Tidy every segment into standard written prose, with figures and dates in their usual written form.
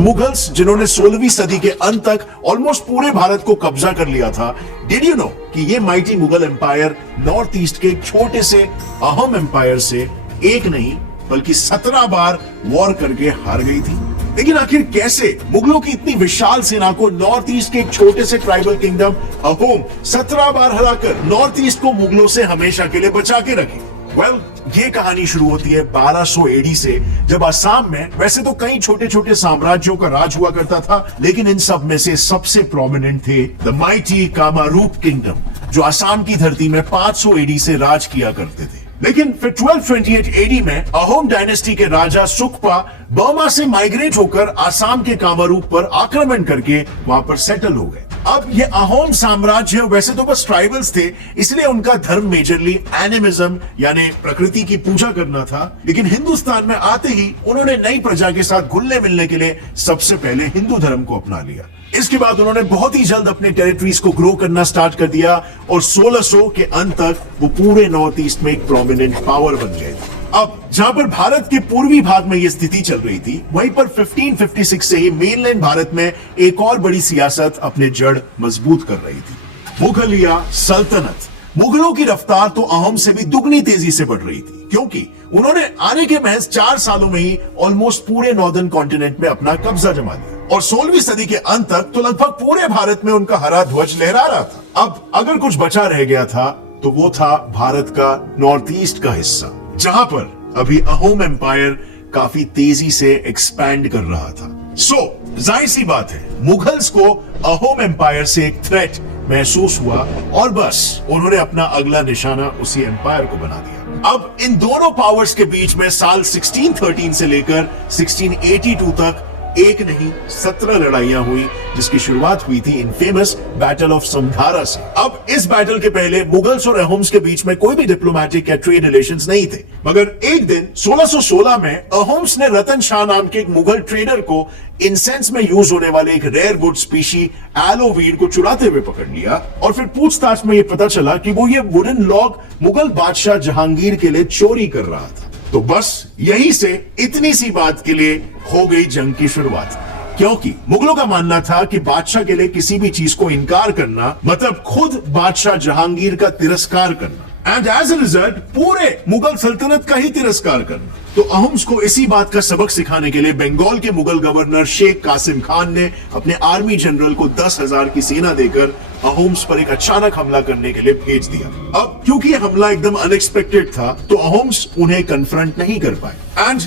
Mughals जिन्होंने 16वीं सदी के अंत तक ऑलमोस्ट पूरे भारत को कब्जा कर लिया था, डिड यू नो कि ये mighty Mughal empire north east के एक छोटे से अहम एम्पायर से एक नहीं बल्कि 17 बार वॉर करके हार गई थी। लेकिन आखिर कैसे मुगलों की इतनी विशाल सेना को नॉर्थ ईस्ट के एक छोटे से ट्राइबल किंगडम अहोम 17 बार हराकर नॉर्थ ईस्ट को मुगलों से हमेशा के लिए बचा के रखी? ये कहानी शुरू होती है 1200 एडी से, जब असम में वैसे तो कई छोटे छोटे साम्राज्यों का राज हुआ करता था, लेकिन इन सब में से सबसे प्रोमिनेंट थे द माइटी कामरूप किंगडम, जो असम की धरती में 500 एडी से राज किया करते थे। लेकिन फिर 1228 एडी में अहोम डायनेस्टी के राजा सुखपा बर्मा से माइग्रेट होकर असम के कामरूप पर आक्रमण करके वहां पर सेटल हो गए। अब ये अहोम साम्राज्य वैसे तो बस ट्राइबल्स थे, इसलिए उनका धर्म मेजरली एनिमिज्म यानी प्रकृति की पूजा करना था। लेकिन हिंदुस्तान में आते ही उन्होंने नई प्रजा के साथ घुलने मिलने के लिए सबसे पहले हिंदू धर्म को अपना लिया। इसके बाद उन्होंने बहुत ही जल्द अपने टेरिटरीज को ग्रो करना स्टार्ट कर दिया और 1600 के अंत तक वो पूरे नॉर्थ ईस्ट में एक प्रोमिनेंट पावर बन गए थे। अब जहां पर भारत के पूर्वी भाग में ये स्थिति चल रही थी, वहीं पर 1556 से ही मेनलैंड भारत में एक और बड़ी सियासत अपने जड़ मजबूत कर रही थी, मुगलिया सल्तनत। मुगलों की रफ्तार तो अहोम से भी दुगनी तेजी से बढ़ रही थी, क्योंकि उन्होंने आने के महज 4 सालों में ही ऑलमोस्ट पूरे नॉर्दर्न कॉन्टिनेंट में अपना कब्जा जमा लिया और 16वीं सदी के अंत तक तो लगभग पूरे भारत में उनका हरा ध्वज लहरा रहा था। अब अगर कुछ बचा रह गया था तो वो था भारत का नॉर्थ ईस्ट का हिस्सा, जहां पर अभी अहोम एम्पायर काफी तेजी से एक्सपैंड कर रहा था। जाहिर सी बात है, मुगल्स को अहोम एम्पायर से एक थ्रेट महसूस हुआ और बस उन्होंने अपना अगला निशाना उसी एम्पायर को बना दिया। अब इन दोनों पावर्स के बीच में साल 1613 से लेकर 1682 तक एक नहीं 17 लड़ाइयां हुई, जिसकी शुरुआत हुई थी इन फेमस बैटल ऑफ समधारा से। अब इस बैटल के पहले मुगल्स और अहोम्स के बीच में कोई भी डिप्लोमेटिक या ट्रेड रिलेशंस नहीं थे, मगर एक दिन 1616 में अहोम्स ने रतन शाह नाम के एक मुगल ट्रेडर को इंसेंस में यूज होने वाले एक rare wood species aloe weed को चुराते हुए पकड़ लिया और फिर पूछताछ में यह पता चला कि वो ये वुडन लॉग मुगल बादशाह जहांगीर के लिए चोरी कर रहा था। तो बस यहीं से इतनी सी बात के लिए हो गई जंग की शुरुआत, क्योंकि मुगलों का मानना था कि बादशाह के लिए किसी भी चीज को इनकार करना मतलब खुद बादशाह जहांगीर का तिरस्कार करना, एंड एज अ रिजल्ट पूरे मुगल सल्तनत का ही तिरस्कार करना। तो अहोम्स को इसी बात का सबक सिखाने के लिए बंगाल के मुगल गवर्नर शेख कासिम खान ने अपने आर्मी जनरल को 10,000 की सेना देकर अहोम्स पर एक अचानक हमला करने के लिए भेज दिया। अब क्योंकि हमला एकदम अनएक्सपेक्टेड था, तो अहोम्स उन्हें कन्फ्रंट नहीं कर पाए एंड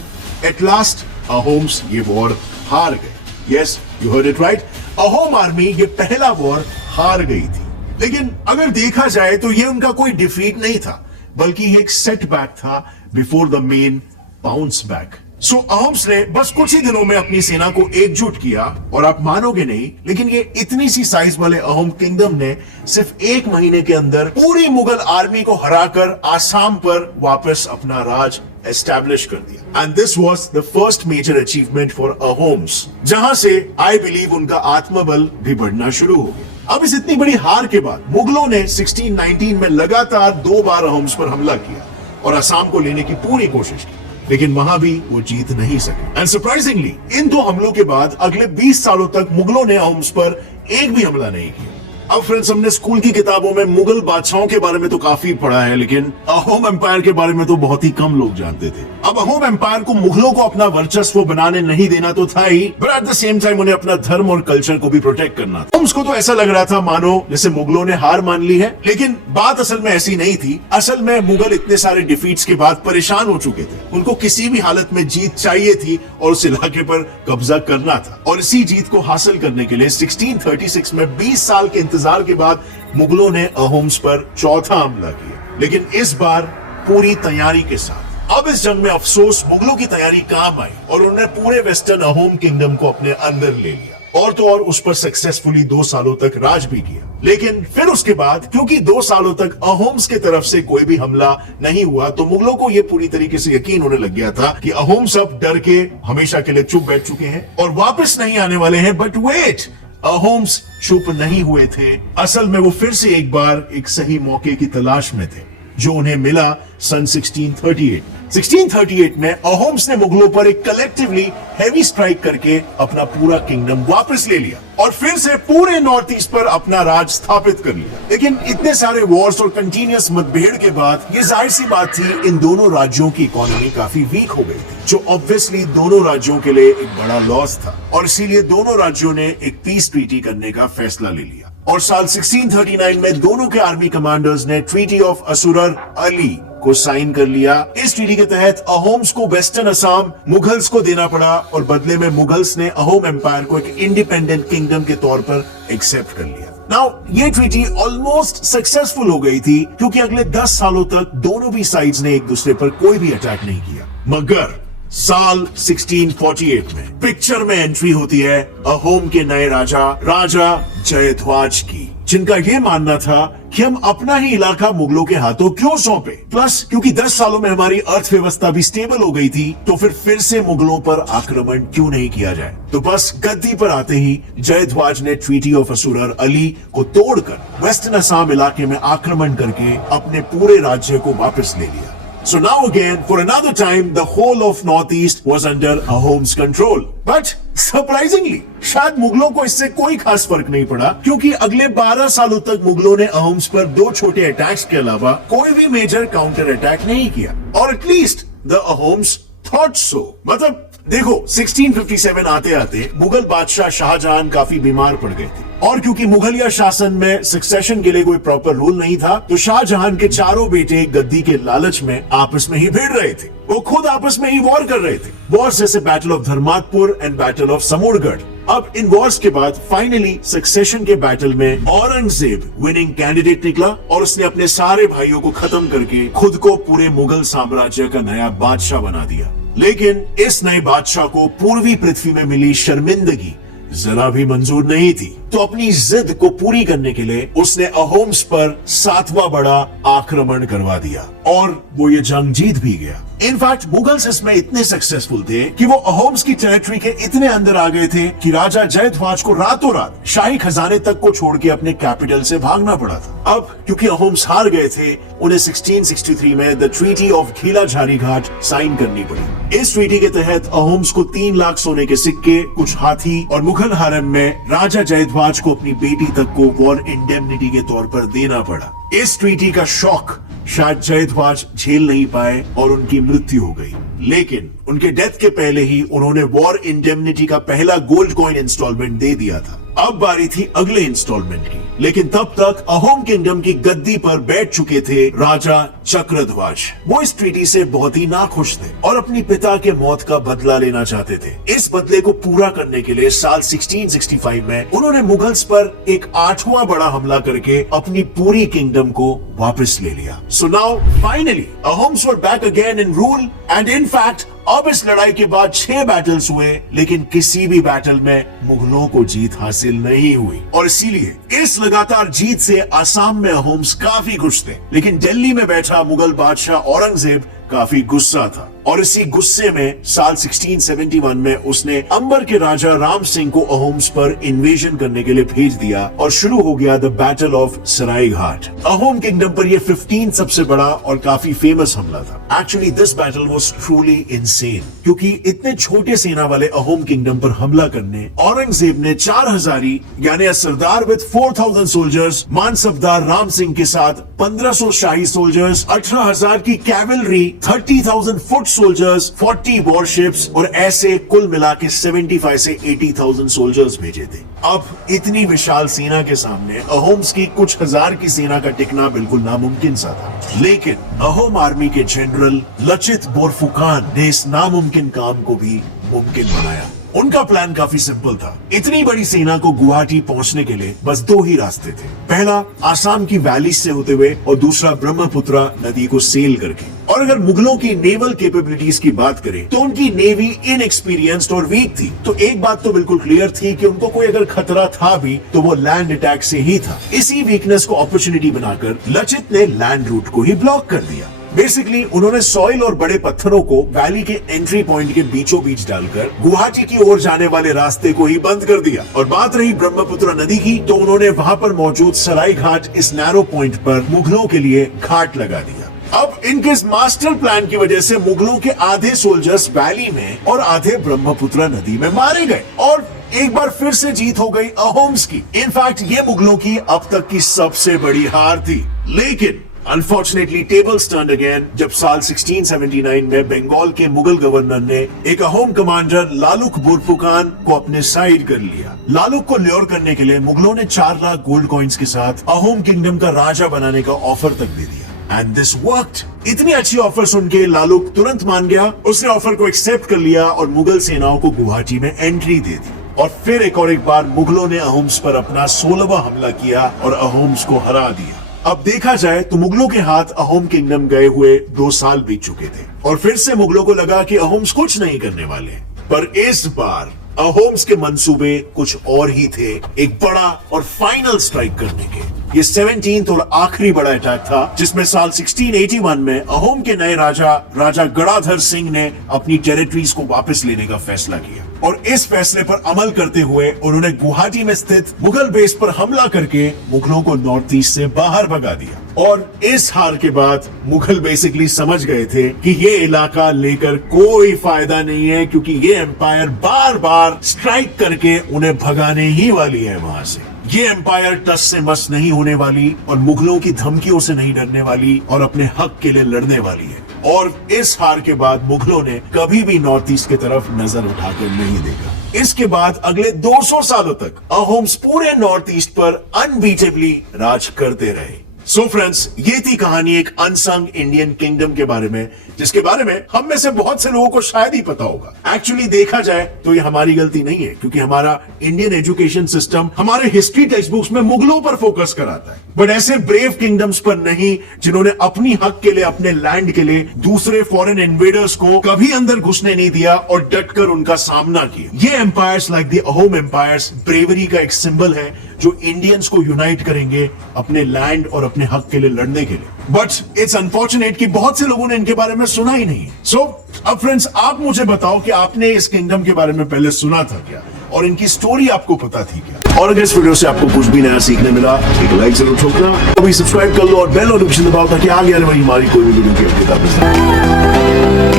एट लास्ट अहोम्स ये वॉर हार गए। Yes, you heard it right, Ahom army ये पहला वॉर हार गई थी। लेकिन अगर देखा जाए तो ये उनका कोई डिफीट नहीं था, बल्कि ये एक सेटबैक था before the main bounce back. So Ahoms ने बस कुछ ही दिनों में अपनी सेना को एकजुट किया और आप मानोगे नहीं, लेकिन ये इतनी सी साइज वाले अहोम किंगडम ने सिर्फ 1 महीने के अंदर पूरी मुगल आर्मी को हराकर आसाम पर वापस अपना राज एस्टैब्लिश कर दिया। And this was the first major achievement for Ahoms, जहां से आई बिलीव उनका आत्मबल भी बढ़ना शुरू हो गया। अब इस इतनी बड़ी हार के बाद मुगलों ने 1619 में लगातार 2 बार अहोम्स पर हमला किया और असम को लेने की पूरी कोशिश की, लेकिन वहां भी वो जीत नहीं सके। एंड सरप्राइजिंगली इन 2 हमलों के बाद अगले 20 सालों तक मुगलों ने अहोम्स पर एक भी हमला नहीं किया। अब फ्रेंड्स, हमने स्कूल की किताबों में मुगल बादशाहों के बारे में तो काफी पढ़ा है, लेकिन अहोम एम्पायर के बारे में तो बहुत ही कम लोग जानते थे। अब अहोम एम्पायर को मुगलों को अपना वर्चस्व बनाने नहीं देना तो था ही, but at the same time उन्हें अपना धर्म और कल्चर को भी प्रोटेक्ट करना था। उसको तो ऐसा लग रहा था मानो जैसे मुगलों ने हार मान ली है, लेकिन बात असल में ऐसी नहीं थी। असल में मुगल इतने सारे डिफीट्स के बाद परेशान हो चुके थे, उनको किसी भी हालत में जीत चाहिए थी और उस इलाके पर कब्जा करना था। और इसी जीत को हासिल करने के लिए 1636 में 20 साल के इंतजार के बाद मुगलों ने अहोम्स पर चौथा हमला किया, लेकिन इस बार पूरी तैयारी के साथ। अब इस जंग में अफसोस मुगलों की तैयारी काम आई और उन्होंने पूरे वेस्टर्न अहोम किंगडम को अपने अंदर ले लिया और तो और उस पर सक्सेसफुली 2 सालों तक राज भी किया। लेकिन फिर उसके बाद क्योंकि 2 सालों तक अहोम्स की तरफ से कोई भी हमला नहीं हुआ, तो मुगलों को यह पूरी तरीके से यकीन होने लग गया था कि अहोम्स अब डर के हमेशा के लिए चुप बैठ चुके हैं और वापस नहीं आने वाले हैं। बट वेट, अहोम्स चुप नहीं हुए थे। असल में वो फिर से एक बार एक सही मौके की तलाश में थे, जो उन्हें मिला सन 1638। 1638 में अहोम्स ने मुगलों पर एक कलेक्टिवली हैवी स्ट्राइक करके अपना पूरा किंगडम वापस ले लिया और फिर से पूरे नॉर्थ ईस्ट पर अपना राज स्थापित कर लिया। लेकिन इतने सारे वॉर्स और कंटिन्यूअस मतभेड़ के बाद ये जाहिर सी बात थी, इन दोनों राज्यों की इकोनॉमी काफी वीक हो गई थी, जो ऑब्वियसली दोनों राज्यों के लिए एक बड़ा लॉस था और इसीलिए दोनों राज्यों ने एक पीस ट्रीटी करने का फैसला ले लिया। और साल 1639 में दोनों के आर्मी कमांडर्स ने ट्रीटी ऑफ असुरर अली को साइन कर लिया। इस ट्रीटी के तहत अहोम्स को वेस्टर्न असम मुगल्स को देना पड़ा और बदले में मुगल्स ने अहोम एम्पायर को एक इंडिपेंडेंट किंगडम के तौर पर एक्सेप्ट कर लिया। नाउ ये ट्रीटी ऑलमोस्ट सक्सेसफुल हो गई थी क्योंकि अगले 10 सालों तक दोनों भी साइड्स ने एक दूसरे पर कोई भी अटैक नहीं किया। मगर साल 1648 में पिक्चर में एंट्री होती है अहोम के नए राजा जयध्वज की, जिनका ये मानना था कि हम अपना ही इलाका मुगलों के हाथों क्यों सौंपे। प्लस क्योंकि 10 सालों में हमारी अर्थव्यवस्था भी स्टेबल हो गई थी, तो फिर से मुगलों पर आक्रमण क्यों नहीं किया जाए। तो बस गद्दी पर आते ही जयध्वज ने ट्रीटी ऑफ असुरर अली को तोड़कर वेस्टर्न असम इलाके में आक्रमण करके अपने पूरे राज्य को वापस ले लिया। So now again, for another time, the whole of Northeast was under Ahom's control. But surprisingly, शायद मुगलों को इससे कोई खास फर्क नहीं पड़ा क्योंकि अगले 12 सालों तक मुगलों ने अहोम्स पर 2 छोटे अटैक्स के अलावा कोई भी मेजर काउंटर अटैक नहीं किया। और at least the Ahoms thought so. मतलब देखो, 1657 आते आते मुगल बादशाह शाहजहां काफी बीमार पड़ गए थे और क्योंकि मुगलिया शासन में सक्सेशन के लिए कोई प्रॉपर रूल नहीं था, तो शाहजहां के चारों बेटे गद्दी के लालच में आपस में ही भिड़ रहे थे। वो खुद आपस में ही वॉर कर रहे थे। वॉर्स जैसे battle of Dharmatpur and battle of Samugarh. अब इन वॉर्स के बाद फाइनली सक्सेशन के बैटल में औरंगजेब विनिंग कैंडिडेट निकला और उसने अपने सारे भाइयों को खत्म करके खुद को पूरे मुगल साम्राज्य का नया बादशाह बना दिया। लेकिन इस नए बादशाह को पूर्वी पृथ्वी में मिली शर्मिंदगी जरा भी मंजूर नहीं थी, तो अपनी जिद को पूरी करने के लिए उसने अहोम्स पर 7वां बड़ा आक्रमण करवा दिया और वो ये जंग जीत भी गया। इनफैक्ट मुगल्स इसमें इतने सक्सेसफुल थे कि वो अहोम्स की टेरिटरी के इतने अंदर आ गए थे कि राजा जयध्वज को रातों रात शाही खजाने तक को छोड़ के अपने कैपिटल से भागना पड़ा था। अब क्योंकि अहोम्स हार गए थे, उन्हें 1663 में द ट्रीटी ऑफ घीला झारी घाट साइन करनी पड़ी। इस ट्रीटी के तहत अहोम्स को 3 लाख सोने के सिक्के, कुछ हाथी और मुगल हारम में राजा जयध्वज को अपनी बेटी तक को वॉर इंडेमनिटी के तौर पर देना पड़ा। इस ट्रीटी का शॉक शायद जयध्वज झेल नहीं पाए और उनकी मृत्यु हो गई। लेकिन उनके डेथ के पहले ही उन्होंने वॉर इंडेमनिटी का पहला गोल्ड कॉइन इंस्टॉलमेंट दे दिया था। अब बारी थी अगले इंस्टॉलमेंट की, लेकिन तब तक अहोम किंगडम की गद्दी पर बैठ चुके थे राजा चक्रध्वज। वो इस ट्रीटी से बहुत ही नाखुश थे और अपनी पिता के मौत का बदला लेना चाहते थे। इस बदले को पूरा करने के लिए साल 1665 में उन्होंने मुगल्स पर एक 8वां बड़ा हमला करके अपनी पूरी किंगडम को वापस ले लिया। So now finally Ahoms were back again in rule and in fact अब इस लड़ाई के बाद 6 बैटल्स हुए, लेकिन किसी भी बैटल में मुगलों को जीत हासिल नहीं हुई और इसीलिए इस लगातार जीत से आसाम में अहोम्स काफी खुश थे। लेकिन दिल्ली में बैठा मुगल बादशाह औरंगजेब काफी गुस्सा था और इसी गुस्से में साल 1671 में उसने अंबर के राजा राम सिंह को अहोम्स पर इन्वेजन करने के लिए भेज दिया और शुरू हो गया the battle of Saraighat. Ahom kingdom पर यह 15 सबसे बड़ा और काफी फेमस हमला था। Actually this battle was truly insane क्योंकि इतने छोटे सेना वाले अहोम किंगडम पर हमला करने औरंगजेब ने 4000 यानी सरदार विद 4000 सोल्जर्स, मानसबदार राम सिंह के साथ 1500 शाही सोल्जर्स, 18000 की कैवलरी, 30,000 फुट सोल्जर्स, 40 वॉरशिप्स और ऐसे कुल मिला के 75 से 80,000 सोल्जर्स भेजे थे। अब इतनी विशाल सेना के सामने अहोम्स की कुछ हजार की सेना का टिकना बिल्कुल नामुमकिन सा था। लेकिन अहोम आर्मी के जनरल लचित बोरफुकान ने इस नामुमकिन काम को भी मुमकिन बनाया। उनका प्लान काफी सिंपल था। इतनी बड़ी सेना को गुवाहाटी पहुंचने के लिए बस 2 ही रास्ते थे। पहला आसाम की वैली से होते हुए और दूसरा ब्रह्मपुत्रा नदी को सेल करके। और अगर मुगलों की नेवल कैपेबिलिटीज की बात करें तो उनकी नेवी इनएक्सपीरियंस्ड और वीक थी। तो एक बात तो बिल्कुल क्लियर थी कि उनको कोई अगर खतरा था भी तो वो लैंड अटैक से ही था। इसी वीकनेस को अपॉर्चुनिटी बनाकर लचित ने लैंड रूट को ही ब्लॉक कर दिया। बेसिकली उन्होंने सॉइल और बड़े पत्थरों को वैली के एंट्री पॉइंट के बीचों बीच डालकर गुवाहाटी की ओर जाने वाले रास्ते को ही बंद कर दिया। और बात रही ब्रह्मपुत्र नदी की, तो उन्होंने वहां पर मौजूद सराय घाट इस नैरो पॉइंट पर मुगलों के लिए घाट लगा दिया। अब इनके इस मास्टर प्लान की वजह से मुगलों के आधे सोल्जर्स वैली में और आधे ब्रह्मपुत्र नदी में मारे गए और एक बार फिर से जीत हो गई अहोम्स की। इनफैक्ट ये मुगलों की अब तक की सबसे बड़ी हार थी। लेकिन अनफॉर्चुनेटली टेबल्स टर्न्ड अगेन जब साल 1679 में बंगाल के मुगल गवर्नर ने एक अहोम कमांडर लालुक बुरफुकान को अपने साइड कर लिया। लालुक को ल्योर करने के लिए मुगलों ने 4 लाख गोल्ड कॉइन्स के साथ अहोम किंगडम का राजा बनाने का ऑफर तक दे दिया। And this worked. इतनी अच्छी ऑफर सुन के लालुक तुरंत मान गया। उसने ऑफर को एक्सेप्ट कर लिया और मुगल सेनाओं को गुवाहाटी में एंट्री दे दी। और फिर एक बार मुगलों ने अहोम्स पर अपना 16वां हमला किया और अहोम्स को हरा दिया। अब देखा जाए तो मुगलों के हाथ अहोम किंगडम गए हुए 2 साल बीत चुके थे और फिर से मुगलों को लगा कि अहोम्स कुछ नहीं करने वाले। पर इस बार अहोम्स के मंसूबे कुछ और ही थे, एक बड़ा और फाइनल स्ट्राइक करने के। ये 17th और आखिरी बड़ा अटैक था जिसमें साल 1681 में अहोम के नए राजा गणाधर सिंह ने अपनी टेरिटरीज को वापस लेने का फैसला किया और इस फैसले पर अमल करते हुए उन्होंने गुवाहाटी में स्थित मुगल बेस पर हमला करके मुगलों को नॉर्थ ईस्ट से बाहर भगा दिया। और इस हार के बाद मुगल बेसिकली समझ गए थे कि ये इलाका लेकर कोई फायदा नहीं है, क्योंकि ये एम्पायर बार बार स्ट्राइक करके उन्हें भगाने ही वाली है वहां से। ये एम्पायर टस से मस नहीं होने वाली और मुगलों की धमकियों से नहीं डरने वाली और अपने हक के लिए लड़ने वाली है। और इस हार के बाद मुगलों ने कभी भी नॉर्थ ईस्ट की तरफ नजर उठाकर नहीं देखा। इसके बाद अगले 200 सालों तक अहोम्स पूरे नॉर्थ ईस्ट पर अनबीटेबली राज करते रहे। सो फ्रेंड्स, ये थी कहानी एक अनसंग इंडियन किंगडम के बारे में, जिसके बारे में हम में से बहुत से लोगों को शायद ही पता होगा। एक्चुअली देखा जाए तो ये हमारी गलती नहीं है, क्योंकि हमारा इंडियन एजुकेशन सिस्टम हमारे हिस्ट्री टेक्स्ट बुक्स में मुगलों पर फोकस कराता है, बट ऐसे ब्रेव किंगडम्स पर नहीं जिन्होंने अपनी हक के लिए, अपने लैंड के लिए दूसरे फॉरेन इन्वेडर्स को कभी अंदर घुसने नहीं दिया और डटकर उनका सामना किया। ये empires like the Ahom empires bravery का एक सिंबल है जो इंडियंस को यूनाइट करेंगे अपने लैंड और अपने हक के लिए लड़ने के लिए। बट इट्स अनफॉर्चुनेट कि बहुत से लोगों ने इनके बारे में सुना ही नहीं। सो अब फ्रेंड्स, आप मुझे बताओ कि आपने इस किंगडम के बारे में पहले सुना था क्या और इनकी स्टोरी आपको पता थी क्या? और अगर इस वीडियो से आपको कुछ भी नया सीखने मिला, एक लाइक जरूर ठोकना, तो भी सब्सक्राइब कर लो और बेल नोटिफिकेशन दबाओ ताकि आगे आने वाली हमारी कोई भी वीडियो की अपडेट आपको मिले।